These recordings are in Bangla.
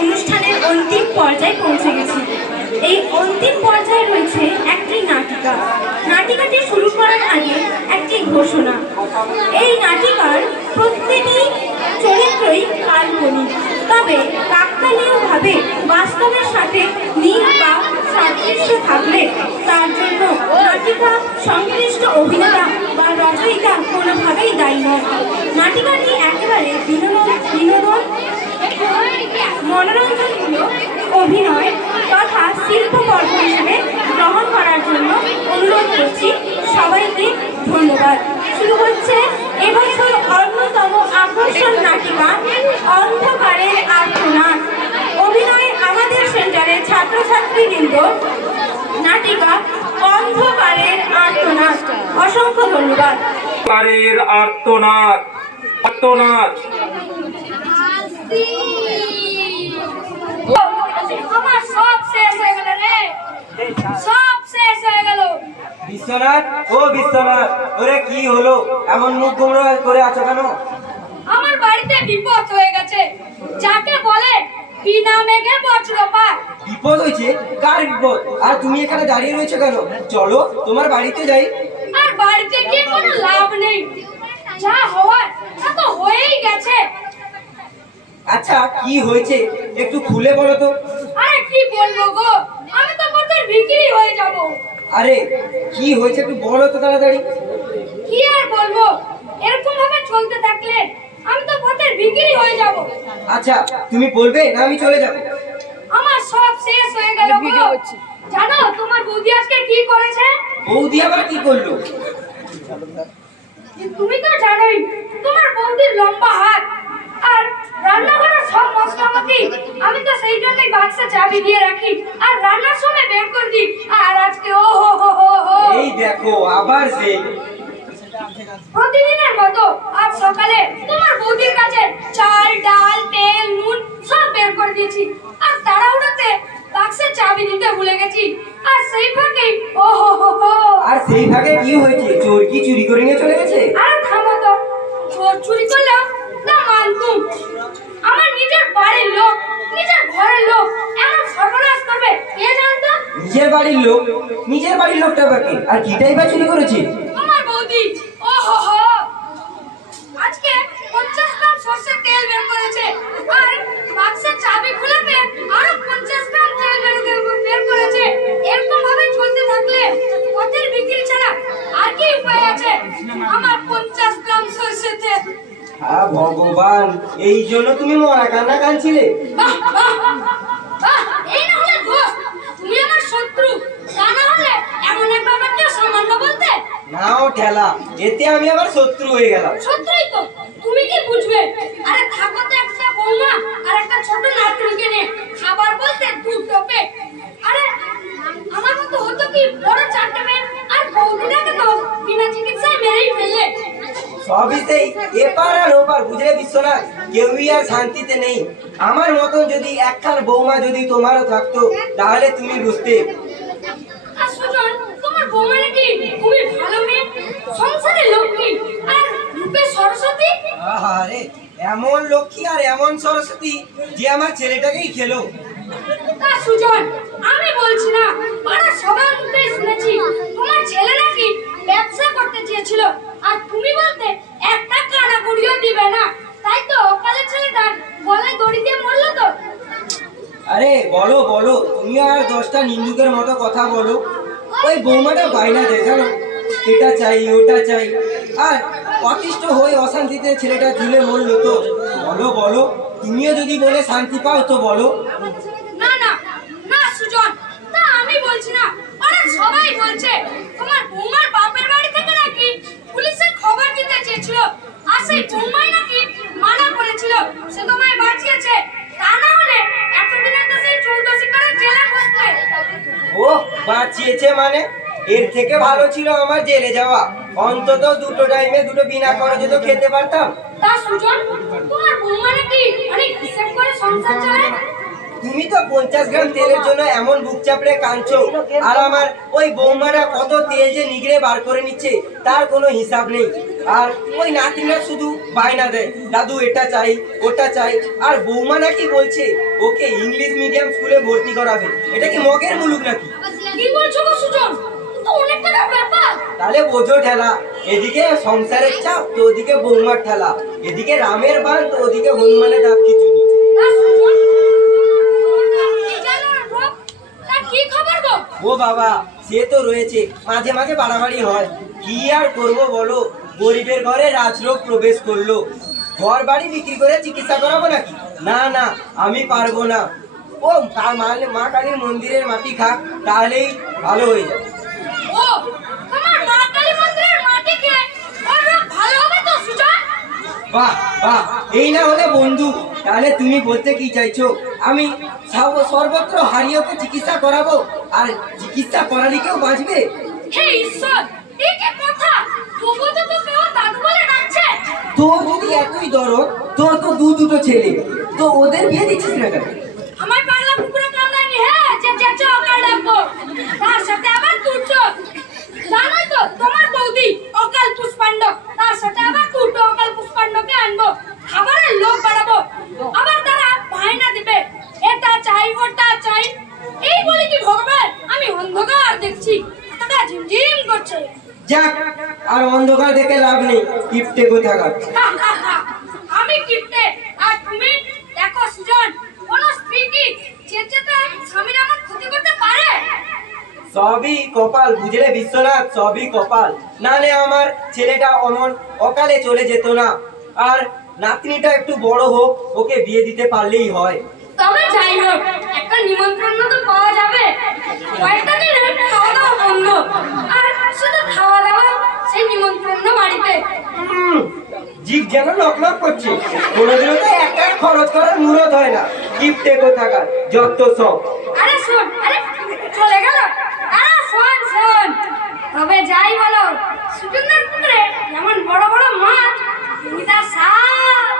অনুষ্ঠানের অন্তিম পর্যায়ে পৌঁছে গেছি। এই অন্তিম পর্যায়ে রয়েছে একটি নাটিকা। নাটিকাটি শুরু করার আগে একটি ঘোষণা। এই নাটিকার প্রত্যেকটি চরিত্রই কাল্পনিক, তবে কাকতালীয়ভাবে বাস্তবের সাথে মিল বা সাদৃশ্য থাকলে তার জন্য নাটিকা সংশ্লিষ্ট অভিনেতা বা রচয়িতা কোনোভাবেই দায়ী নয়। নাটিকাটি একেবারে বিনোদন মনোরঞ্জনমূলক অভিনয় তথা শিল্পকর্ম হিসেবে গ্রহণ করার জন্য অনুরোধ করছি সবাইকে। ধন্যবাদ। শুরু হচ্ছে এবছর অন্যতম আকর্ষণ নাটিকা অন্ধকারের আর্তনাদ। অভিনয়ে আমাদের সেন্টারের ছাত্রছাত্রীবৃন্দ। নাটিকা অন্ধকারের আর্তনাদ। অসংখ্য ধন্যবাদ। আর্তনাদ আর্তনাদ। আমার সব শেষ হয়ে গেল রে, সব শেষ হয়ে গেল। বিশ্বনাথ, ও বিশ্বনাথ, ওরে কি হলো? এমন মুখ গুমরা করে আছো কেন? আমার বাড়িতে বিপদ হয়ে গেছে, যাকে বলে বিনা মেঘে বজ্রপাত। বিপদ হয়েছে? কার বিপদ? আর তুমি এখানে দাঁড়িয়ে রয়েছো কেন? চলো তোমার বাড়িতে যাই। আর বাড়িতে গিয়ে কোনো লাভ নেই, যা হওয়ার তা তো হয়েই গেছে। আচ্ছা কি হয়েছে একটু খুলে বলো তো। আরে কি বলবো গো, আমি তো পথের ভিখিরি হয়ে যাব। আরে কি হয়েছে একটু বলো তো তাড়াতাড়ি। কি আর বলবো, এরকম ভাবে চলতে থাকলে আমি তো পথের ভিখিরি হয়ে যাব। আচ্ছা তুমি বলবে না আমি চলে যাব? আমার সব শেষ হয়ে গেল গো। জানো তোমার বৌদি আজকে কি করেছে? বৌদি আবার কি করলো? তুমি তো জানোই তোমার বৌদির লম্বা হাত আর রান্নাঘরের সব মশলাপাতি আমি তো সেই জন্যই বাক্সে চাবি দিয়ে রাখি আর রান্নার সময় বের করে দিই। আর আজকে ও হো হো হো হো, এই দেখো আবার সেই প্রতিদিনের মতো আজ সকালে তোমার বৌদির কাছে চাল ডাল তেল নুন সব বের করে দিয়েছি আর তাড়াহুড়োতে বাক্সে চাবি দিতে ভুলে গেছি। আর সেই ফাঁকেই ও হো হো হো। আর সেই ভাগে কি হয়েছে? চোর কি চুরি করে নিয়ে চলে গেছে? আর থামো তো, চোর চুরি করলেও না মানতুম। আমার নিজের বাড়ির লোক, নিজের ঘরের লোক এমন সর্বনাশ করবে কে জানতো? নিজের বাড়ির লোক? নিজের বাড়ির লোকটা বাকি আর কিটাই বা চুরি করেছে? আমার বৌদি ও হো হো আজকে 50 গ্রাম সরষের তেল বের করেছে আর বাক্সের চাবি খুলে পেয়ে আরো 50 গ্রাম তেল বের করেছে। এরকম ভাবে চলতে থাকলে পথের বিক্রি ছাড়া আর কি উপায় আছে? আমার 50 গ্রাম সরষের তেল। হ্যাঁ ভগবান, এই জন্য তুমি মরা কান্না কাঁদছিলে? বাহ, বাহ, বাহ, এই না হলে দোস্ত, তুমি আমার শত্রু, তা না হলে এমন এক ব্যাপারকে সামান্য বলতে। নাও ঠেলা, এতে আমি আবার শত্রু হয়ে গেলাম। শত্রুই তো, তুমি কি বুঝবে? আরে থাকো তো একটা বৌমা আর একটা ছোট নাতনিকে নিয়ে, খাবার বলতে দুটো পেট। আরে আমার মতো হতো কি বড় 4টে পেট, আর বৌদিটাকে তো বিনা চিকিৎসায় মেরেই ফেললে। সবই সেই এপার আর ওপার, বুঝলে বিশ্বনাথ? কেউই আর শান্তিতে নেই। আমার মতন যদি একখান বৌমা যদি তোমারও থাকতো তাহলে তুমি বুঝতে। আর সুজন, তোমার বৌমা নাকি খুবই ভালো মেয়ে, সংসারে লক্ষ্মী আর রূপে সরস্বতী। আরে এমন লক্ষ্মী আর এমন সরস্বতী যে আমার ছেলেটাকেই খেলো। তা সুজন, আমি বলছি না, পাড়ার সবার মুখে শুনেছি তোমার ছেলে নাকি ব্যবসা করতে চেয়েছিল আর তুমি বলতে একটা কানা কড়িও দিবে না, তাই তো অকালে ছেলেটা গলায় দড়ি দিয়ে মরলো তো। আরে বলো বলো, তুমি আর 10টা নিন্দুকের মতো কথা বলো। ওই বৌমাটা বাইনা দেয় জানো, এটা চাই ওটা চাই, আর অতিষ্ঠ হয়ে অশান্তিতে ছেলেটা ঝুলে মরলো। তো বলো বলো, তুমিও যদি বলে শান্তি পাও তো বলো। না না না সুজন, তা আমি বলছি না, পাড়ার সবাই বলছে তোমার বৌমার বাপের বাড়ি থেকে নাকি পুলিশের খবর দিতে চেয়েছিল আর সেই বৌমাই নাকি মানা করেছিল, সে তোমায় বাঁচিয়েছে। তা না হলে এতদিনে তো সেই চৌদশি করে জেলে বসতে। ও বাঁচিয়েছে মানে? এর থেকে ভালো ছিল আমার জেলে যাওয়া। অন্তত দুটো টাইমে দুটো বিনা খরচে তো খেতে পারতাম। তা সুজন, তোমার বৌমা নাকি অনেক হিসেব করে সংসার চালায়? তুমি তো 50 গ্রাম তেলের জন্য এমন বুক চাপড়ে কাঁদছো, আর আমার ওই বৌমারা কত তেল যে নিগড়ে বার করে নিচ্ছে তার কোনো হিসাব নেই। আর ওই নাতিরা শুধু বায়না দেয়, দাদু এটা চাই ওটা চাই। আর বৌমা নাকি বলছে ওকে ইংলিশ মিডিয়াম স্কুলে ভর্তি করাবে। এটা কি মগের মুলুক নাকি? কি বলছো গো সুজন? তো অনেক টাকার ব্যাপার। তাহলে বোঝো ঠেলা, এদিকে সংসারের চাপ তো ওদিকে বৌমার ঠেলা, এদিকে রামের বান তো ওদিকে হনুমানের দাঁত খিচুনি। না সুজন, এই জানার রোগ, তার কি খবর গো? ও বাবা, সে তো রয়েছে, মাঝে মাঝে বাড়াবাড়ি হয়। কি আর করবো বলো, গরিবের ঘরে রাজরোগ প্রবেশ করলো। ঘর বাড়ি বিক্রি করে চিকিৎসা করাবো নাকি? না না, আমি পারবো না। ও মা কালীর মন্দিরের মাটি খাক, তাহলেই ভালো হয়ে যাবে। ও, তোমার মা কালী মন্দিরের মাটি খেয়ে ওর রোগ ভালো হবে তো সুজন? বাহ বাহ, এই না হলে বন্ধু। তাহলে তুমি বলতে কি চাইছো, আমি সর্বত্র হারিয়ে ওকে চিকিৎসা করাবো, আর চিকিৎসা করালে কেউ বাঁচবে? হে ঈশ্বর, এই কি কথা? তবু তো কেউ দাদু বলে ডাকছে। তোর যদি এতই দরদ, তোর তো দুটো ছেলে, তো ওদের বিয়ে দিচ্ছিস না কেন? আমার পাগলা কুকুরে কামড়ায়নি, হ্যাঁ, যে অকাল ডাকবো। তার সাথে আবার দুটো, জানোই তো তোমার বৌদি অকাল পুষ্পাণ্ড, তার সাথে আবার দুটো অকাল পুষ্পাণ্ডকে আনবো, খাবারের লোভ বাড়াবো, আবার তারা বায়না দিবে এটা চাই ওটা চাই। এই বলে কি ভগবান আমি অন্ধকার দেখছি, এতটা ঝিমঝিম করছে। যাক, আর অন্ধকার দেখে লাভ নেই, কিপটে কোথাকার। আমি কিপটে আর তুমি? দেখো সুজন, কোন স্ত্রী কি চেঁচেতে স্বামীর আমার ক্ষতি করতে পারে? সবই কপাল, বুঝলে বিশ্বনাথ, সবই কপাল। নালে আমার ছেলেটা অমন অকালে চলে যেত না। আর নাতনিটা একটু বড় হোক, ওকে বিয়ে দিতে পারলেই হয়। তবে যাই হোক, একটা নিমন্ত্রণ তো পাওয়া যাবে। কয়েকটা দিনের খাওয়া দাওয়া বন্ধ, আর শুধু খাওয়া দাওয়া সেই নিমন্ত্রণ বাড়িতে। জিভ যেন লক করছে, কোনোদিনও তো একটা খরচ করার মুরত হয় না। কিপটে কোথাকার, যত সব। আরে শোন, আরে চলে গেল। আরে শোন শোন, তবে যাই বলো, সুজনদার পুকুরে যেমন বড় বড় মাছ, তুমি তার সাপ।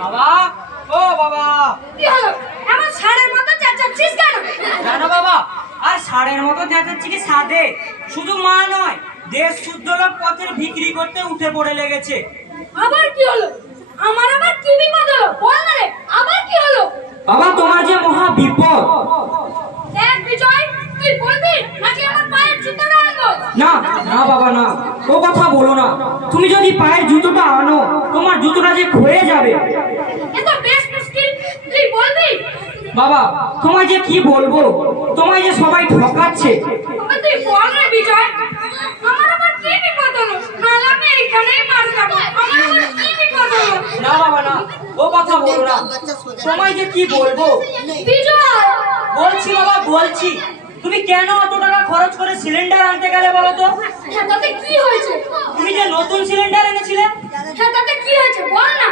বাবা, ও বাবা, কি হলো? এমন ষাঁড়ের মতো চেঁচাচ্ছিস কেন? জানো বাবা, আর ষাঁড়ের মতো দেখাচ্ছি কি সাধে? শুধু মা নয়, দেশ শুদ্ধ লোক পথের বিক্রি করতে উঠে পড়ে লেগেছে। আবার কি হলো? আমার আবার কি বিপদ হলো? বল না রে, আবার কি হলো? বাবা, তোমার যে মহা বিপদ। দেখ বিজয়, তুই বলবি নাকি আমার পায়ের জুতোটা আনবো? না না বাবা, না, ও কথা বলো না। তুমি যদি পায়ের জুতোটা আনো, তোমার জুতোটা যে ক্ষয়ে যাবে। এ তো বেশ মুশকিল, তুই বলবি? বাবা, তোমায় যে কি বলবো, তোমায় যে সবাই ঠকাচ্ছে। তবে তুই বল রে বিজয়, আমার আবার কি বিপদ হলো? নাহলে আমি এইখানেই মারা যাবো। আমার আবার কি বিপদ হলো? না বাবা, না, ও কথা বলো না। তোমায় যে কি বলবো। বিজয়, বলছি বাবা, বলছি। তুমি কেন অত টাকা খরচ করে সিলিন্ডার আনতে গেলে বলো তো? হ্যাঁ তাতে কি হয়েছে? তুমি যে নতুন সিলিন্ডার এনেছিলে, হ্যাঁ তাতে কি হয়েছে বল না।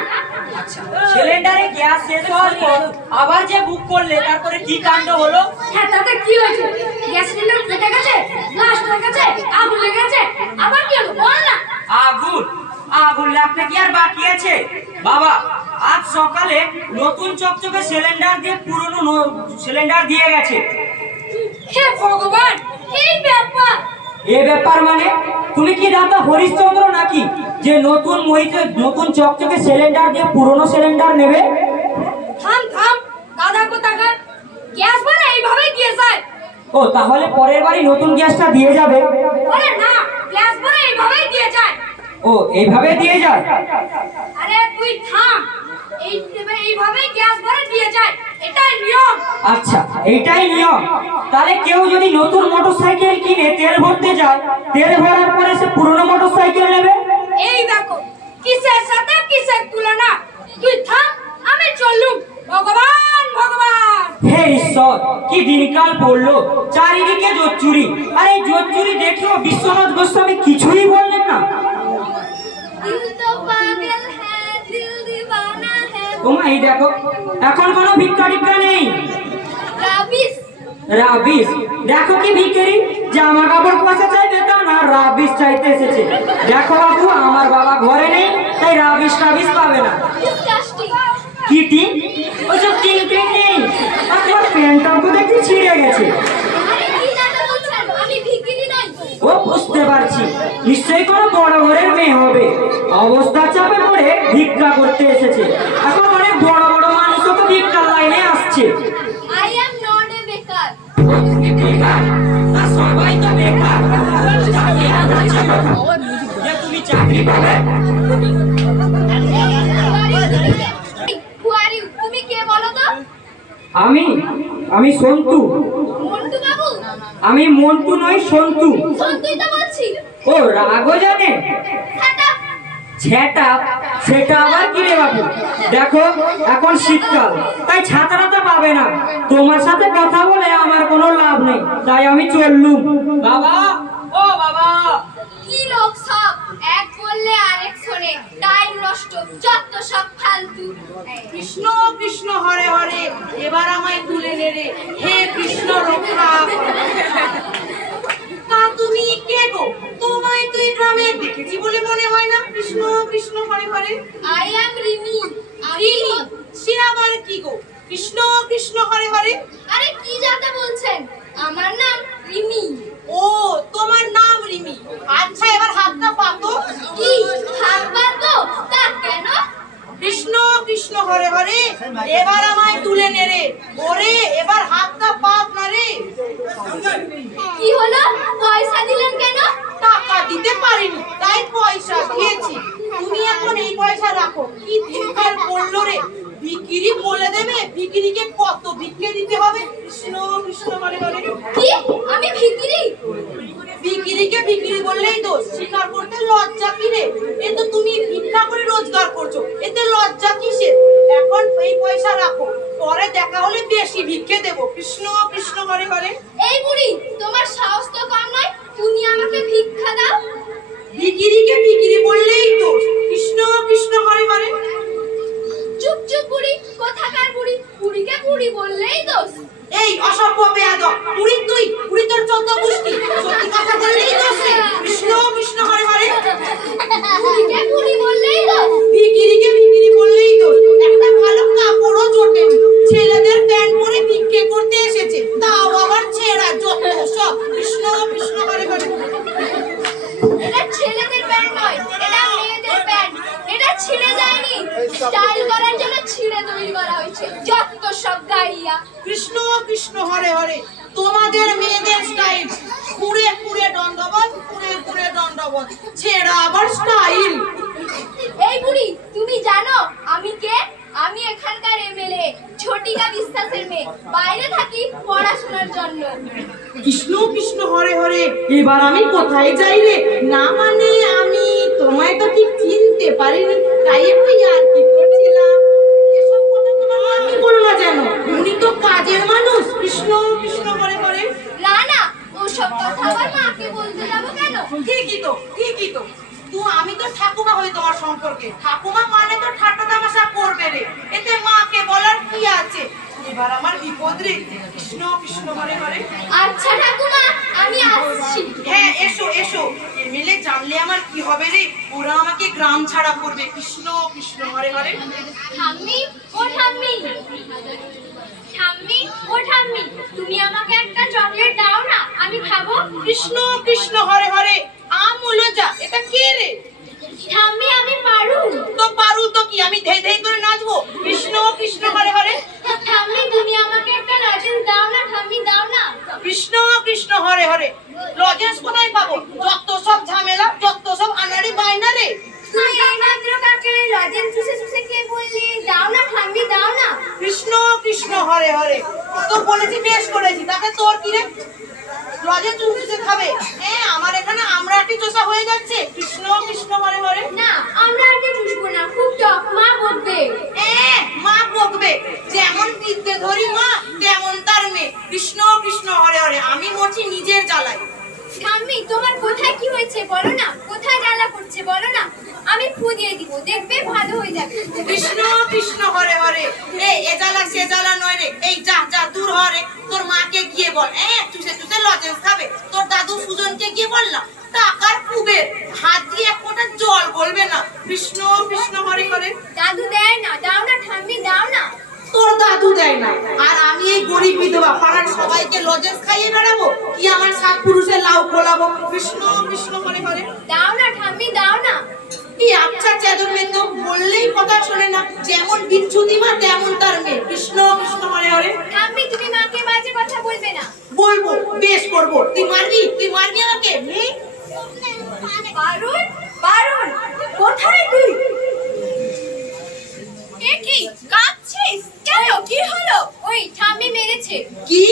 সিলিন্ডারে গ্যাস শেষ হওয়ার পর আবার যে বুক করলে, তারপরে কি কাণ্ড হলো? হ্যাঁ তাতে কি হয়েছে? গ্যাস সিলিন্ডার ফেটে গেছে, ব্লাস্ট হয়ে গেছে, আগুন লেগে গেছে, আবার কি হলো বল না। আগুন আগুন লাগতে কি আর বাকি আছে বাবা? আজ সকালে নতুন চকচকে সিলিন্ডার দিয়ে পুরনো সিলিন্ডার দিয়ে গেছে। হে ভগবান, এই ব্যাপার। এ ব্যাপার মানে? তুমি কি দাদা হরিশ্চন্দ্র নাকি যে নতুন চকচকে সিলিন্ডার দিয়ে পুরনো সিলিন্ডার নেবে? থাম থাম, দাদা কোথাকার, গ্যাস ভরে এইভাবেই দিয়ে যায়। ও, তাহলে পরের বাড়ি নতুন গ্যাসটা দিয়ে যাবে? আরে না, গ্যাস ভরে এইভাবেই দিয়ে যায়। ও, এইভাবে দিয়ে যায়? আরে তুই থাম, এইভাবেই গ্যাস ভরে দিয়ে যায়, এটাই নিয়ম। আচ্ছা, এইটাই নিয়ম। তাহলে কেউ যদি নতুন মোটরসাইকেল কিনে তেল ভরতে যায়, তেল ভরার পরে সে পুরনো মোটরসাইকেল নেবে? এই দেখো, কিসের সাথে কিসের তুলনা। তুই থাম, আমি চললুম। ভগবান ভগবান। হে ঈশ্বর, কি দিনকাল পড়লো, চারিদিকে জোচ্চুরি। আর এই জোচ্চুরি দেখেও বিশ্বনাথ গোস্বামী কিছুই বললেন না। দিল তো পাগল হ্যায়, দিল দিওয়ানা হ্যায়। তোমার এই দেখো, এখন কোনো ভিক্ষা টিক্ষা নেই। রাবিশ রাবিশ, দেখো কি ভিখারি, জামা কাপড় পয়সা চাইবে তা না, রাবিশ চাইতে এসেছে। দেখো বাবু, আমার বাবা ঘরে নেই, তাই রাবিশ পাবে না। ডিসকাস্টিং। কি টিং? ওসব টিং টিং নেই। আর অবস্থার চাপে পড়ে ভিক্ষা করতে এসেছে। এখন অনেক বড় বড় মানুষও তো ভিক্ষার লাইনে আসছে। I am not a বেকার। না, সবাই তো বেকার। যে তুমি চাকরি পাবে। Who are you? তুমি কে বলো তো? আমি সন্তু। মন্টু বাবু? আমি মন্টু নই, সন্তু। সন্তুই তো বলছি। ও রাগও জানে? Shut up! ছেটা, সেটা আবার কি রে বাবু? দেখো এখন শীতকাল, তাই ছাতাটা তো পাবে না। তোমার সাথে কথা বলে আমার কোনো লাভ নেই, তাই আমি চললুম। বাবা, ও বাবা। কি লোক সব, এক বললে আরেক শোনে, টাইম নষ্ট, যত সব ফালতু। কৃষ্ণ কৃষ্ণ হরে হরে, এবার আমায় তুলে নে রে, হে কৃষ্ণ রক্ষা করো। তা তুমি কে গো? তোমায় তো এই গ্রামে দেখেছি বলে মনে হয় না। কৃষ্ণ কৃষ্ণ হরে হরে। I am Rimi. রিমি, সে আবার কি গো? কৃষ্ণ কৃষ্ণ হরে হরে। আরে কি যাতা বলছেন? আমার নাম রিমি। ও, তোমার নাম রিমি। আচ্ছা, এবার হাতটা পাতো। কি হাত পাতো? তা কেন? কৃষ্ণ কৃষ্ণ হরে হরে, এবার আমায় তুলে নে রে। ওরে, এবার হাতটা পাত না রে। কি হলো? পয়সা দিলেন কেন? টাকা দিতে পারিনি, তাই পয়সা দিয়েছি। তুমি এখন এই পয়সা রাখো। কি দিনকার পড়লো রে, ভিখিরি বলে দেবে ভিখিরিকে কত ভিক্ষে দিতে হবে। কৃষ্ণ কৃষ্ণ হরে হরে। কি আমি ভিখিরি? ভিখিরিকে ভিখিরি বললেই দোষ, স্বীকার করতে লজ্জা কি রে? এ তো তুমি ভিক্ষা করে রোজগার করছো, এতে লজ্জা কিসের? এখন এই পয়সা রাখো, পরে দেখা হলে বেশি ভিক্ষে দেবো। কৃষ্ণ কৃষ্ণ হরে হরে। এই বুড়ি, তোমার সাহস তো কম নয়, তুমি আমাকে ভিক্ষা দাও। ভিখিরিকে ভিখিরি বললেই দোষ। কৃষ্ণ কৃষ্ণ হরে হরে। চুপ চুপ বুড়ি, কোথাকার বুড়ি? বুড়িকে বুড়ি বললেই দোষ। এই অসভ্য বেয়াদব, পুরি তুই, পুরি তোর 14 গোষ্ঠী, সত্যি কথা বললেই দোষ রে। কৃষ্ণ কৃষ্ণ হরে হরে। বুড়িকে বুড়ি বললেই দোষ। ভিখিরিকে ভিখিরি বললেই দোষ। একটা ভালো কাপড়ও জোটেনি, ছেলেদের প্যান্ট পরে ভিক্ষে করতে এসেছে, তাও আবার ছেঁড়া, যত সব। কৃষ্ণ কৃষ্ণ হরে হরে। এটা ছেলেদের প্যান্ট নয়, এটা মেয়েদের প্যান্ট। এটা ছিঁড়ে যায়নি, স্টাইল করার জন্য ছিঁড়ে তৈরি করা হয়েছে, যত সব গাইয়া। কৃষ্ণ কৃষ্ণ হরে হরে। তোমাদের মেয়েদের স্টাইল, পুরে পুরে দণ্ডবত, পুরে পুরে দণ্ডবত, ছেঁড়া আবার স্টাইল। এই বুড়ি, তুমি জানো আমি কে? আমি এখানকার এমএলএ, ঝটিকা বিশ্বাসের মেয়ে। বাইরে থাকি পড়াশোনার জন্য। কৃষ্ণ কৃষ্ণ হরে হরে। এবার আমি কোথায় যাই রে? না মানে আমি তোমায় তো ঠিক চিনতে পারিনি, তাই একটু আর কি করছিলাম। এসব কথা তোমার মাকে বলো না যেন, উনি তো কাজের মানুষ। কৃষ্ণ কৃষ্ণ হরে হরে। না না, ওসব কথা আবার মাকে বলতে যাবো কেন? ঠিকই তো, ঠিকই তো। আমি তো ঠাকুমা হই তোমার সম্পর্কে। ঠাকুমা মানে তো ঠাট্টা তামাশা করবে রে, এতে মাকে বলার কি আছে? এবার আমার বিপদ রে। কৃষ্ণ কৃষ্ণ হরে হরে। আচ্ছা ঠাকুমা, আমি আসছি। হ্যাঁ, এসো এসো। এমএলএ জানলে আমার কি হবে রে? ওরা আমাকে গ্রাম ছাড়া করবে। কৃষ্ণ কৃষ্ণ হরে হরে। ঠাম্মি, ও ঠাম্মি, ঠাম্মি, ও ঠাম্মি, তুমি আমাকে একটা চকলেট দাও না, আমি খাবো। কৃষ্ণ কৃষ্ণ হরে হরে। আমুলো যা, এটা কে রে? ঠাম্মি, আমি পারু। তো পারু তো কি, আমি ধেই ধেই করে নাচবো? কৃষ্ণ কৃষ্ণ হরে হরে। ঠাম্মি, তুমি আমাকে একটা লজেন্স দাও না, ঠাম্মি দাও না। কৃষ্ণ কৃষ্ণ হরে হরে। লজেন্স কোথায় পাবো? যত সব ঝামেলা, যত সব আনাড়ি বায়না রে। তুই এইমাত্র কাকে লজেন্স চুষে চুষে কে বললি? দাও না ঠাম্মি, দাও না। কৃষ্ণ কৃষ্ণ হরে হরে। তো বলেছি, বেশ করেছি, তাতে তোর কি রে? লজেন্স চুষে খাবে? হ্যাঁ, আমার এখানে আমরাটি চোষা হয়ে যাচ্ছে। কৃষ্ণ কৃষ্ণ হরে হরে। না, আমরা আর কি চুষবো না, খুব টক, মা বলবে। মা বকবে, যেমন বিদ্যে ধরি মা তেমন তার মেয়ে। কৃষ্ণ কৃষ্ণ হরে হরে। আমি মরছি নিজের জ্বালায়। ঠাম্মি, তোমার কোথায় কি হয়েছে বলো না, কোথায় জ্বালা করছে বলো না, আমি ফু দিয়ে দিব, দেখবে ভালো হয়ে যাবে। কৃষ্ণ কৃষ্ণ হরে হরে। এ জ্বালা সে জ্বালা নয় রে। এই যা যা দূর হরে। তোর মাকে গিয়ে বল চুষে চুষে লজেন্স খাবে। তোর দাদু সুজনকে গিয়ে বল না, টাকার কুবের, হাত দিয়ে এক ফোঁটা জল বলবে না। কৃষ্ণ কৃষ্ণ হরে হরে। দাদু দেয় না, দাও না ঠাম্মি, দাও না। তোর দাদু দেয় না, আর আমি এই গরিব বিধবা পাড়ার সবাইকে লজেন্স খাইয়ে বেড়াবো? কি আমার 7 পুরুষের লাউ খোলাবো? কৃষ্ণ কৃষ্ণ হরে হরে। দাও না ঠাম্মি, দাও না। আচ্ছা চাদর মেয়ে তো বললেই কথা শোনে না, যেমন বিচ্ছুতি মা তেমন তার মেয়ে। কৃষ্ণ কৃষ্ণ হরে হরে। ঠাম্মি তুমি মাকে বাজে কথা বলবে না। বলবো, বেশ করবো। তুই মারবি আমাকে? বারুন বারুন, কোথায় তুই? এ কি কাঁদছিস কেন? কি হলো? ওই ঠাম্মি মেরেছে। কি?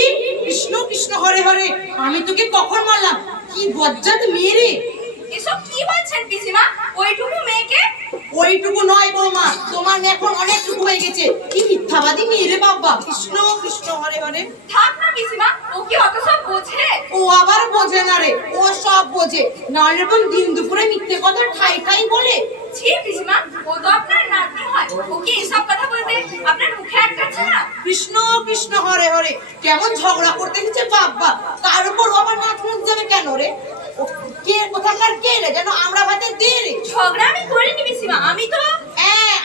কৃষ্ণ কৃষ্ণ হরে হরে, আমি তোকে কখন মারলাম? কি বজ্জাত মেয়ে রে। এসব কি বলছেন পিসিমা? ওইটুকু মেয়েকে? ওইটুকু নয় বৌমা, তোমার এখন অনেকটুকু হয়ে গেছে। কি মিথ্যাবাদী মেয়ে রে বাবা। কৃষ্ণ কৃষ্ণ হরে হরে। থাক না পিসিমা, ও কি অত সব বোঝে? ও আবার বোঝে না রে, ও সব বোঝে। নাহলে এরকম দিন দুপুরে মিথ্যে কথা ঠাই ঠাই বলে। ছি পিসিমা, ও তো আপনার নাতনি হয়, ও কি এসব কথা বলতে আপনার মুখে আটকাচ্ছে না? কৃষ্ণ কৃষ্ণ হরে হরে, কেমন ঝগড়া করতে গেছে বাবা। তার উপর ও আবার নাচ নাচ যাবে কেন রে? ও কে কোথাকার কে রে, যেন আমরা ভাতে দে রে। ঝগড়া আমি করিনি পিসিমা, আমি তো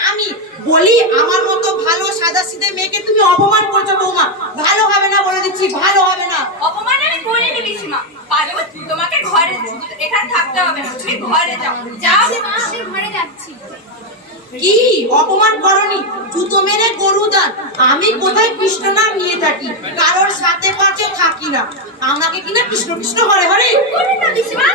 আমি বলি, আমার মতো ভালো সাদা সিধে মেয়েকে তুমি অপমান করছো বৌমা। ভালো হবে না বলে দিচ্ছি, ভালো হবে না। অপমান আমি করিনি পিসিমা। পারো তোমাকে ঘরে এখানে থাকতে হবে না, তুমি ঘরে যাও। যাও মা, আমি ঘরে যাচ্ছি। কি অপমান করনি? জুতো মেরে গরু দান। আমি কোথায় কৃষ্ণ নাম নিয়ে থাকি, কারোর সাথে পাচে থাকি না। আমাকে কিনা কৃষ্ণ কৃষ্ণ হরে হরে করবেন না পিসিমা।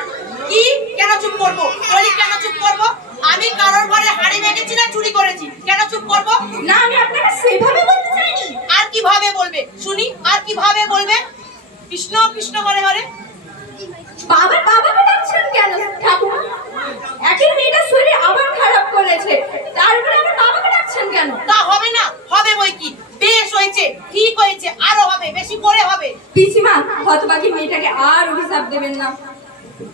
কি? কেন চুপ করবো? বলি কেন চুপ করবো? আমি কারোর ঘরে হাড়ি ভেঙেছি না চুরি করেছি? কেন চুপ করবো? না, আমি আপনাকে সেভাবে বলতে চাইনি। আর কিভাবে বলবে শুনি? আর কিভাবে বলবে? কৃষ্ণ কৃষ্ণ হরে হরে। বাবাকে ডাকছেন কেন ঠাকুমা? একই মেয়েটা শরীর আবার খারাপ করেছে, তারপরে আবার বাবাকে ডাকছেন কেন? তা হবে না? হবে বই কি। বেশ হয়েছে, ঠিক হয়েছে, আরো হবে, বেশি করে হবে। পিসিমা, হতবাকি মেয়েটাকে আর অভিশাপ দেবেন না।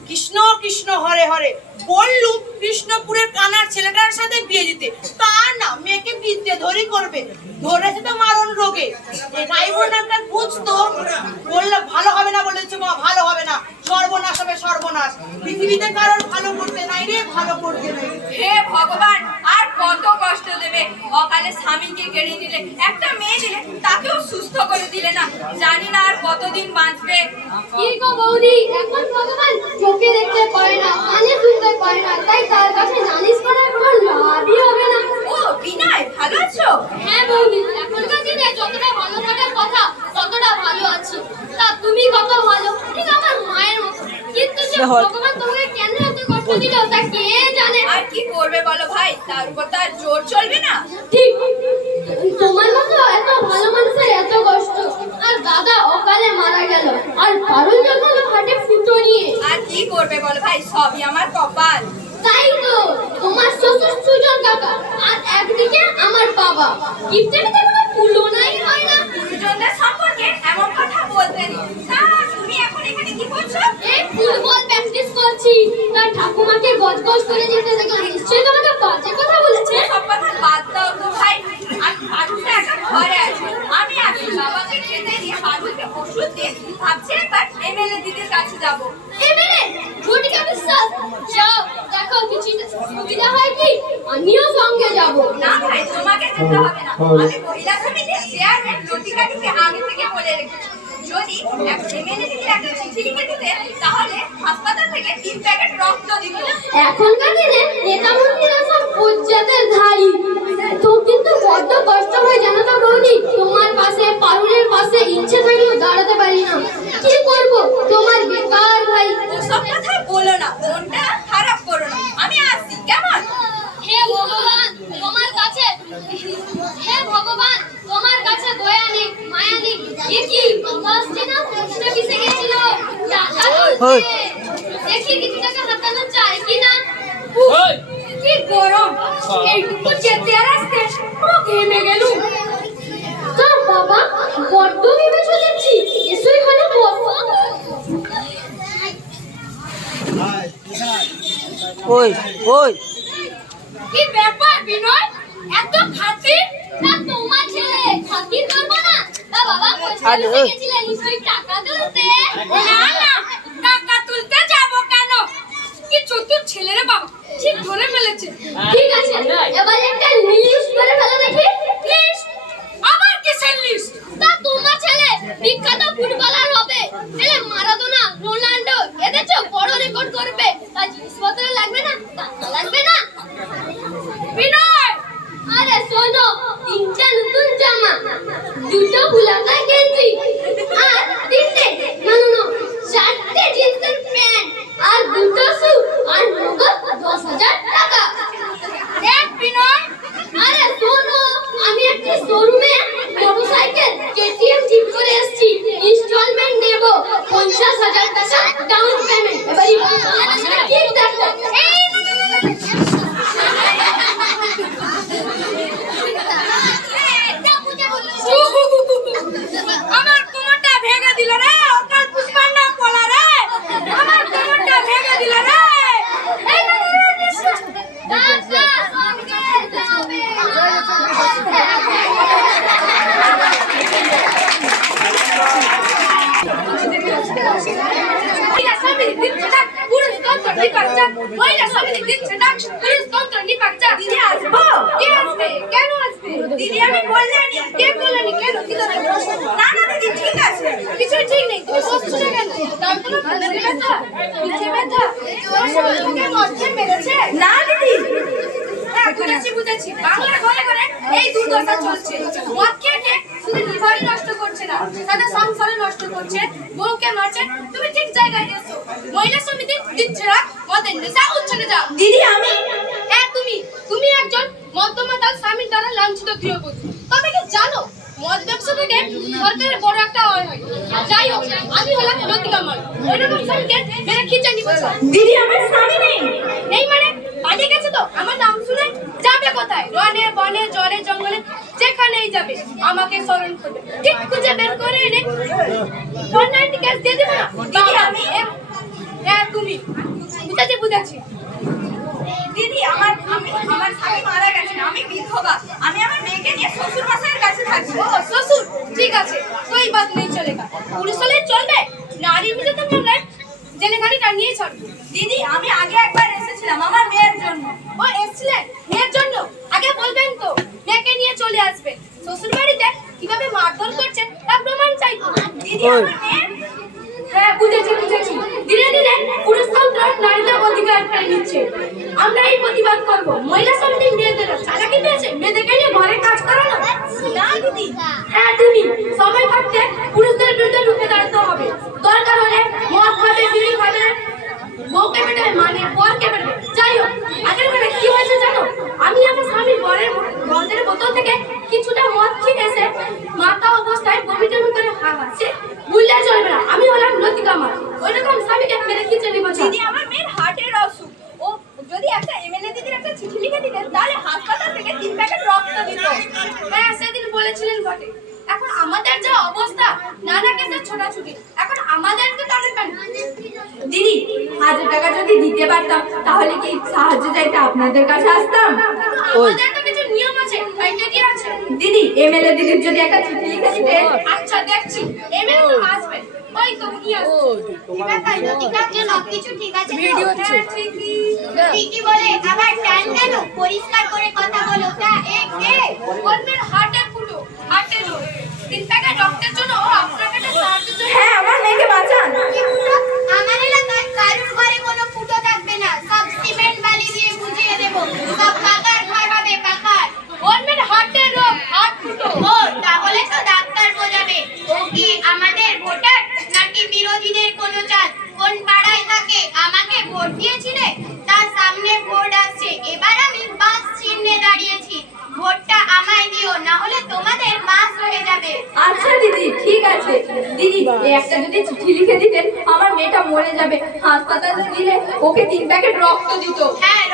কৃষ্ণ কৃষ্ণ হরে হরে। বললুম কৃষ্ণপুরের কানার ছেলেটার সাথে বিয়ে দিতে, তা না, মেয়েকে বিদ্যে ধরি করবে। ধরেছে তো মারণ রোগে। এটাই একটা বুঝতো। বললে ভালো হবে না বলেছে মা, ভালো হবে না, সর্বনাশ হবে সর্বনাশ। পৃথিবীতে কারোর ভালো করতে নাই রে, ভালো করতে নাই। হে ভগবান, আর কত কষ্ট দেবে? অকালে স্বামীকে কেড়ে নিলে, একটা মেয়ে দিলে, তাকেও সুস্থ করে দিলে না। জানি না আর কতদিন বাঁচবে। কি গো বৌদি, এখন ভগবান চোখে দেখতে পারে না, কানে শুনতে পারে না, তাই তার কাছে নালিশ করার কোনো লাভই হবে না। ও বিনয়, ভালো আছো? হ্যাঁ বৌদি, এখনকার দিনে যতটা ভালো থাকার কথা ততটা ভালো আছি। তা তুমি কত ভালো, ঠিক আমার মায়ের মতো। কিন্তু যে ভগবান তোমাকে কেন এত কষ্ট দিল তা কে জানে। আর কি করবে বলো ভাই, তার উপর তার জোর চলবে না। ঠিক, তোমার মতো এত ভালো মানুষের এত কষ্ট। আর দাদা অকালে মারা গেল, আর পারুল যখন হাটে ফুটো নিয়ে। আর কি করবে বলো ভাই, সবই আমার কপাল। তাই তো, তোমার শ্বশুর সুজন কাকা, আর একদিকে আমার বাবা। পৃথিবীতে কোনো তুলনাই হয় না। গুরুজনদের সম্পর্কে এমন কথা বলতে নেই। তা তুমি এখন এখানে কি করছো? এই ফুটবল প্র্যাকটিস করছি। তার ঠাকুমাকে গজগজ করে যেতে দেখলাম, নিশ্চয়ই তোমাকে বাজে কথা বলেছে। সব কথা বাদ দাও তো ভাই। আর পারুলটা এখন ঘরে আছে, আমি আছি। বাবাকে খেতে দিয়ে পারুলকে ওষুধ দিয়ে ভাবছি একবার এমএলএ দিদির কাছে যাবো। এমএলএ ঝটিকা বিশ্বাস, যাও দেখো কিছু সুবিধা হয় কি, আমিও সঙ্গে যাব। না ভাই, তোমাকে যেতে হবে না। আমি মহিলা সমিতির চেয়ারম্যান লতিকাদিকে আগে থেকে বলে রেখেছি, যদি এমএলএ দিদির একটা চিঠি লিখে দিতে, তাহলে হাসপাতাল থেকে 3 প্যাকেট রক্ত দিত। এখনকার দিনে নেতা মন্ত্রীরা সব পঞ্চায়েতের ধারী। তো কিন্তু বড্ড কষ্ট হয় জানো তো বৌদি, তোমার পাশে পারুলের পাশে ইচ্ছে থাকলেও দাঁড়াতে পারি না। কি করব, তোমার বেকার ভাই। ওসব কথা বলো না, মনটা খারাপ করো না। আমি আসছি, কেমন? হে ভগবান তোমার কাছে, হে ভগবান তোমার কাছে দয়া নেই, মায়া নেই। এ কি বাবা আসছে না, পোস্টে মিশে গেছিল টাকা তুলতে। দেখি কিছু টাকা হাতানো চাই কিনা। কি গরম, এইটুকু যেতে আর আসতে পুরো ঘেমে গেলুম। তা বাবা বড্ড ভেবে চলেছি, এসো এখানে বসো। ওই ওই কি ব্যাপার বিনয়, এত খাতির? না তোমার ছেলে খাতির করবো না? তা বাবা কোথায় গেছিলে, নিশ্চয়ই টাকা তুলতে। না না, টাকা তুলতে যাবো কেন? কি চতুর ছেলে রে বাবা, ঠিক ধরে ফেলেছে। ঠিক আছে, এবার একটা লিস্ট করে ফেলো দেখি। লিস্ট? আমার কিসের লিস্ট? তা তোমার ছেলে বিখ্যাত ফুটবলার হবে, এলে মারাদোনা, রোনাল্ডো এদের চেয়ে বড় রেকর্ড করবে। তা জিনিসপত্র লাগবে না, টাকা লাগবে না। বিনয়, আরে শোনো, 3টা নতুন জামা, 2টো বুলাকা গেঞ্জি, আর 4টে জিন্সের প্যান্ট, আর 2টো শু, আর নগদ 10,000 টাকা। দেখ বিনয়, আরে শোনো, আমি একটা শোরুমে মোটরসাইকেল কেটিএম ঠিক করে এসেছি, ইনস্টলমেন্ট নেব, 50,000 টাকা ডাউন পেমেন্ট। এবারে ঠিক দেখো। আমার কোমরটা ভেঙে দিল রে, অকাল পুষ্পান্ডা পলা রে, আমার কোমরটা ভেঙে দিল রে। টাকা সঙ্গে যাবে। মহিলা সমিতি দিচ্ছে না, পুরুষতন্ত্র নিপাকচা, মহিলা সমিতি দিচ্ছে না, পুরুষতন্ত্র নিপাকচা। দিদি আসবো? কে আসবে? কেন আসবে? দিদি আমি বললামই। কে বললানি? কেন? কি দরকার? না না দিদি ঠিক আছে, কিছু ঠিক নেই, তুমি বসছো না কেন? তার কোনো কোমরে ব্যথা, পিঠে ব্যথা, তোমার সঙ্গে তোকে মধ্যে মেরেছে? না দিদি। হ্যাঁ বুঝেছি, বাংলার ঘরে ঘরে এই দুর্দশা চলছে। মদ খেয়ে খেয়ে শুধু লিভারই নষ্ট করছে না, সাথে সংসারে নষ্ট করছে, বউকে মারছে। তুমি ঠিক জায়গায় এসো। মহিলা সমিতি দিচ্ছে না, মদের নেশা উচ্ছনে যাও। দিদি আমি? হ্যাঁ তুমি একজন মদ্যমাতাল স্বামীর দ্বারা লাঞ্ছিত গৃহবধূ। তবে কি জানো, মদ ব্যবসা থেকে সরকারের বড় একটা আয় হয়। যাই হোক, আমি হলাম লতিকা মাল, ওইরকম স্বামীকে মেরে খিচে নিবো। দিদি আমার স্বামী নেই। নেই মানে পালিয়ে গেছে তো? আমার নাম শুনে যাবে কোথায়? রনে বনে জলে জঙ্গলে যেখানেই যাবে আমাকে স্মরণ করবে, ঠিক খুঁজে বের করে এনে 190 ক্যাশ দিয়ে দেবো না। দিদি আমি? হ্যাঁ তুমি। বুঝেছি। দিদি আমার স্বামী মারা গেছে, আমি বিধবা, আমি আমার মেয়েকে নিয়ে শ্বশুর মশাইয়ের কাছে থাকি। ও শ্বশুর, ঠিক আছে, কোই বাত নেই চলেগা। পুলিশ হলে চলবে, নারী নির্যাতন মামলায় জেলে গাড়িটা নিয়ে ছাড়বো। দিদি আমি আগে একবার এসেছিলাম আমার মেয়ের জন্য। ও এসেছিলেন মেয়ের জন্য? আগে বলবেন তো, মেয়েকে নিয়ে চলে আসবে। শ্বশুর বাড়িতে কিভাবে মারধর করছে তার প্রমাণ চাই। দিদি আমার মেয়ে? হ্যাঁ বুঝেছি। ধীরে ধীরে পুরুষতন্ত্র নারীদের অধিকার পেয়ে নিচ্ছে। আমরা এই প্রতিবাদ করব। মহিলা সমিতির মেয়েদের চালাকি পেয়েছে, মেয়েদেরকে নিয়ে ঘরে কাজ করানো। না দিদি। হ্যাঁ তুমি সময় থাকতে পুরুষদের বিরুদ্ধে রুখে দাঁড়াতে হবে। দরকার হলে মদ খাবে, বিড়ি খাবে, বউকে পেটাবে, মানে বরকে পেটাবে। যাই হোক, আগের বারে কি হয়েছে জানো? আমি আমার স্বামীর বরের বোতল থেকে কিছুটা মদ খেয়ে এসে মাথা অবস্থায় বমিটা করে হাগাচ্ছে। ভুললে চলবে না, আমি হলাম লতিকা মাল, ওইরকম স্বামীকে মেরে খিচে নিবো। দিদি আমার মেয়ের হার্টের অসুখ, ও যদি একটা এমএলএ দিদির একটা চিঠি লিখে দিতেন তাহলে হাসপাতাল থেকে 3 প্যাকেট রক্ত দিত। হ্যাঁ সেদিন বলেছিলেন বটে। এখন আমাদের যা অবস্থা, নানা কেসের ছোটাছুটি, এখন আমাদেরকে টানে কেন? দিদি 1000 টাকা যদি দিতে পারতাম তাহলে কি সাহায্য চাইতে আপনাদের কাছে আসতাম। আমাদের তো কিছু নিয়ম আছে, ক্রাইটেরিয়া আছে। দিদি এমএলএ দিদির যদি একটা চিঠি লিখে দিতে। আচ্ছা দেখছি, এমএলএ তো আসবে, ওই তো উনি আসবে। ঠিক আছে লতিকা, সবকিছু ঠিক আছে? ভিডিও হচ্ছে ঠিকই বলে, আবার টান কেন? পরিষ্কার করে কথা বলো। অন্যের হার্টের ফুটো, হার্টের রোগ, 3 প্যাকেট রক্তের জন্য আপনাকে সাহায্য চাই। হ্যাঁ আমার মেয়েকে বাঁচান। আমার এলাকায় কারুর ঘরে কোনো ফুটো থাকবে না, সব সিমেন্ট বালি দিয়ে বুঝিয়ে দেবো, সব পাকার ঘর হবে, পাকার। অন্যের হার্টের রোগ, হার্ট ফুটো। ও তাহলে তো ডাক্তার বোঝাবে। ও কি আমাদের ভোটার নাকি বিরোধীদের কোনো চাল? কোন পাড়ায় থাকে? আমাকে ভোট দিয়েছিলে? তার সামনে ভোট আসছে, এবার আমি বাস চিহ্নে দাঁড়িয়েছি, ভোটটা আমায় দিও, না হলে তোমাদের বাস হয়ে যাবে। আচ্ছা দিদি ঠিক আছে। দিদি এই একটা যদি চিঠি লিখে দিতেন, আমার মেয়েটা মরে যাবে, হাসপাতালে দিলে ওকে 3 প্যাকেট রক্ত দিত। হ্যাঁ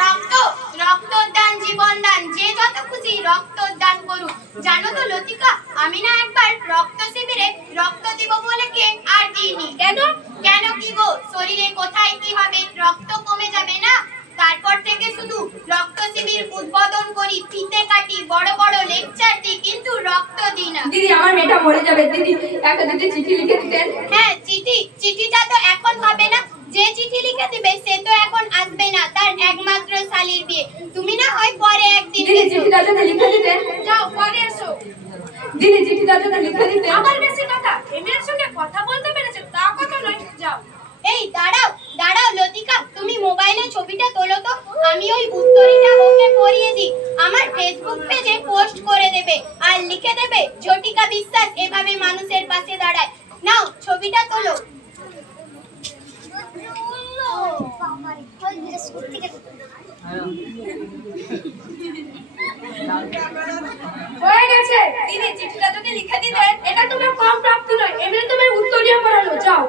রক্তদান জীবনদান, যে যত খুশি রক্তদান করুক। জানো তো লতিকা, আমি না একবার রক্ত শিবিরে রক্ত দিব বলে কে আর দিইনি। কেন কি গো, শরীরে কোথায় কি হবে, রক্ত কমে যাবে না? তারপর থেকে শুধু রক্ত শিবির উদ্বোধন করি, ফিতে কাটি, বড় বড় লেকচার দিই, কিন্তু রক্ত দিই না। দিদি আমার মেয়েটা মরে যাবে, দিদি একটা যদি চিঠি লিখে দিতেন। হ্যাঁ চিঠিটা তো এখন হবে না, যে চিঠি লিখে দিবে সে তো এখন আসবে না, তার একমাত্র শালীর বিয়ে। তুমি না হয় পরে একদিন দিদি চিঠিটা যদি লিখে দিতেন। যাও পরে এসো। দিদি চিঠিটা যদি লিখে দিতে। আমার বেশি কথা, এমএর সঙ্গে কথা বলতে পেরেছে তা কথা নয়। যাও। এই দাঁড়াও দাঁড়াও লতিকা, তুমি মোবাইলে ছবিটা তোলো তো, আমি ওই উত্তরীটা ওকে পড়িয়ে দিই। আমার ফেসবুক পেজে পোস্ট করে দেবে আর লিখে দেবে ঝটিকা বিশ্বাস এভাবে মানুষের পাশে দাঁড়ায়। নাও ছবিটা তোলো। হয়ে গেছে। দিদি চিঠিটা যদি লিখে দিতে। এটা তোমার কম প্রাপ্তি নয়, এমনি তুমি উত্তরীয় পড়ালো। যাও।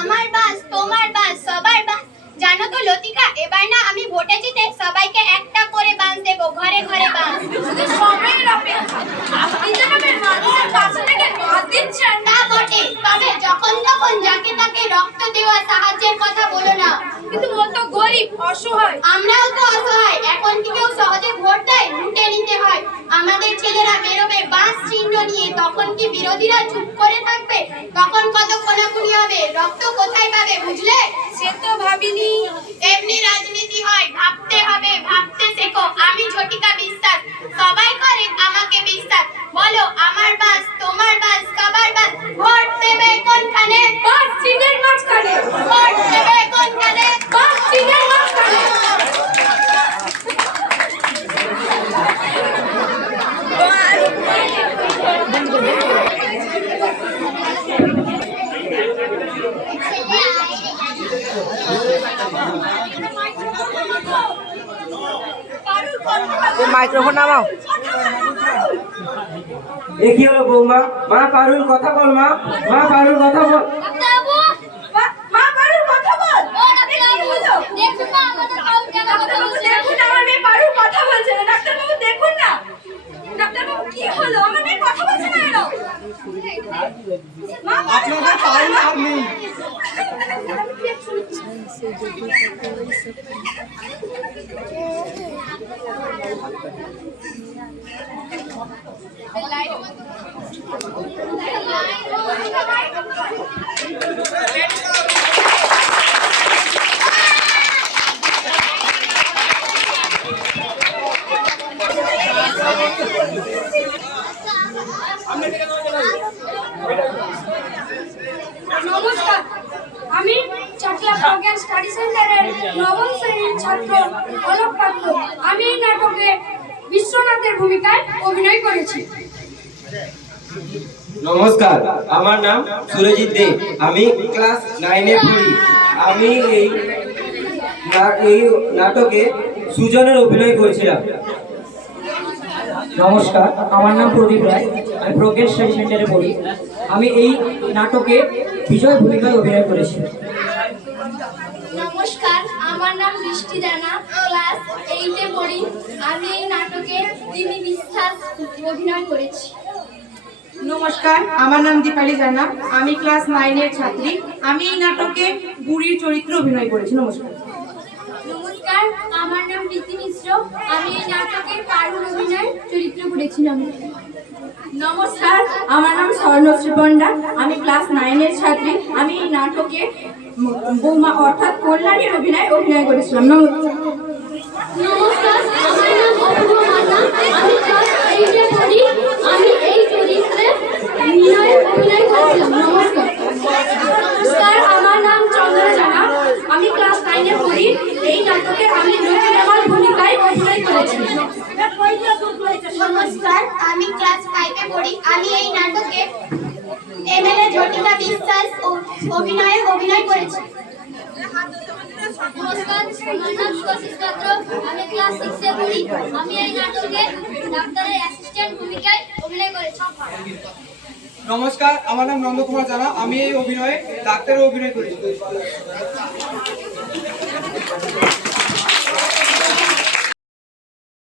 আমার বাস, তোমার বাস, সবার বাস। জানো তো লতিকা, এবার না আমি ভোটে জিতে সবাইকে একটা করে বাস দেবো, ঘরে ঘরে বাস। শুধু সময়ের অপেক্ষা। আপনি যেভাবে মানুষের পাশে থেকে বাস দিচ্ছেন। তা বটে, তবে যখন তখন যাকে তাকে রক্ত দেওয়া সাহায্যের কথা বলো না। কিন্তু ও তো গরিব, অসহায়। আমরাও তো অসহায়। এখন কি কেউ সহজে ভোট দেয়? লুটে নিতে হয়। আমাদের ছেলেরা বেরোবে বাস চিহ্ন নিয়ে, তখন কি বিরোধীরা চুপ করে থাকবে? তখন কত কোনাকুনি হবে, রক্ত কোথায় পাবে, বুঝলে? সে তো ভাবিনি। এমনি রাজনীতি হয়, ভাবতে হবে, ভাবতে শেখো। আমি ঝটিকা বিশ্বাস, সবাই করে আমাকে বিশ্বাস। বলো আমার বাস, তোমার বাস, সবার বাস। ভোট দেবে কোনখানে? বাস চিহ্নের মাঝখানে। ভোট দেবে কোনখানে? বাস চিহ্নের মাঝখানে। মাইক্রোফোন নামাও। এ কি হলো বৌমা? মা পারুল কথা বল, মা মা পারুল কথা বল। ডাক্তারবাবু, মা পারুর কথা বল। ও ডাক্তারবাবু, দেখুন না আমাদের কাউকে কথা বলছে। দেখুন আমার মেয়ে পারুর কথা বলছে না। ডাক্তারবাবু দেখুন না। ডাক্তারবাবু কি হলো? আমার মেয়ে কথা বলছে না কেন? মা আপনাদের পারুল আর নেই। নমস্কার, আমি চাকলা প্রজ্ঞান স্টাডি সেন্টারের নবম শ্রেণীর ছাত্র অলোক পাত্র। আমি এই নাটকে বিশ্বনাথের ভূমিকায় অভিনয় করেছি। নমস্কার, আমার নাম সুরজিৎ দে। আমি ক্লাস 9-এ পড়ি। আমি এই নাটকে সুজনের অভিনয় করেছিলাম। নমস্কার, আমার নাম প্রদীপ রায়। আমি প্রজ্ঞান স্টাডি সেন্টারে পড়ি। আমি এই নাটকে বিজয় ভূমিকায় অভিনয় করেছি। নমস্কার, আমার নাম বৃষ্টি জানা, ক্লাস 8-এ পড়ি। আমি এই নাটকে রিমি বিশ্বাস অভিনয় করেছি। নমস্কার, আমার নাম দীপালি জানা। আমি ক্লাস 9-এর ছাত্রী। আমি এই নাটকে বুড়ির চরিত্রে অভিনয় করেছি। নমস্কার। নমস্কার, আমার নাম প্রীতি মিশ্র। আমি এই নাটকে পারুল অভিনয় চরিত্র করেছিলাম। নমস্কার, আমার নাম স্বর্ণশ্রী পণ্ডা। আমি ক্লাস 9-এর ছাত্রী। আমি এই নাটকে বৌমা অর্থাৎ কল্যাণীর অভিনয় করেছিলাম। নমস্কার, আমার নাম অপূর্ব মান্না। আমি ক্লাস 8-এ পড়ি। আমি এই চরিত্রে বিনয়ের অভিনয় করেছিলাম। নমস্কার। নমস্কার, আমার নাম চন্দ্রা জানা। আমি ক্লাস 9-এ পড়ি। এই নাটকে আমি রচিতামার ভূমিকায় অভিনয় করেছি। নমস্কার, আমি ক্লাস 5-এ পড়ি। আমি এই নাটকে এমএলএ ঝটিকা বিশ্বাস অভিনয় করেছি। নমস্কার, আমার নাম সুভাষিস পাত্র। আমি ক্লাস 6-এ পড়ি। আমি এই নাটকে ডাক্তারের অ্যাসিস্ট্যান্ট ভূমিকায় অভিনয় করেছি। নমস্কার, আমার নাম নন্দকুমার জানা। আমি এই অভিনয়ে ডাক্তারের অভিনয় করেছি।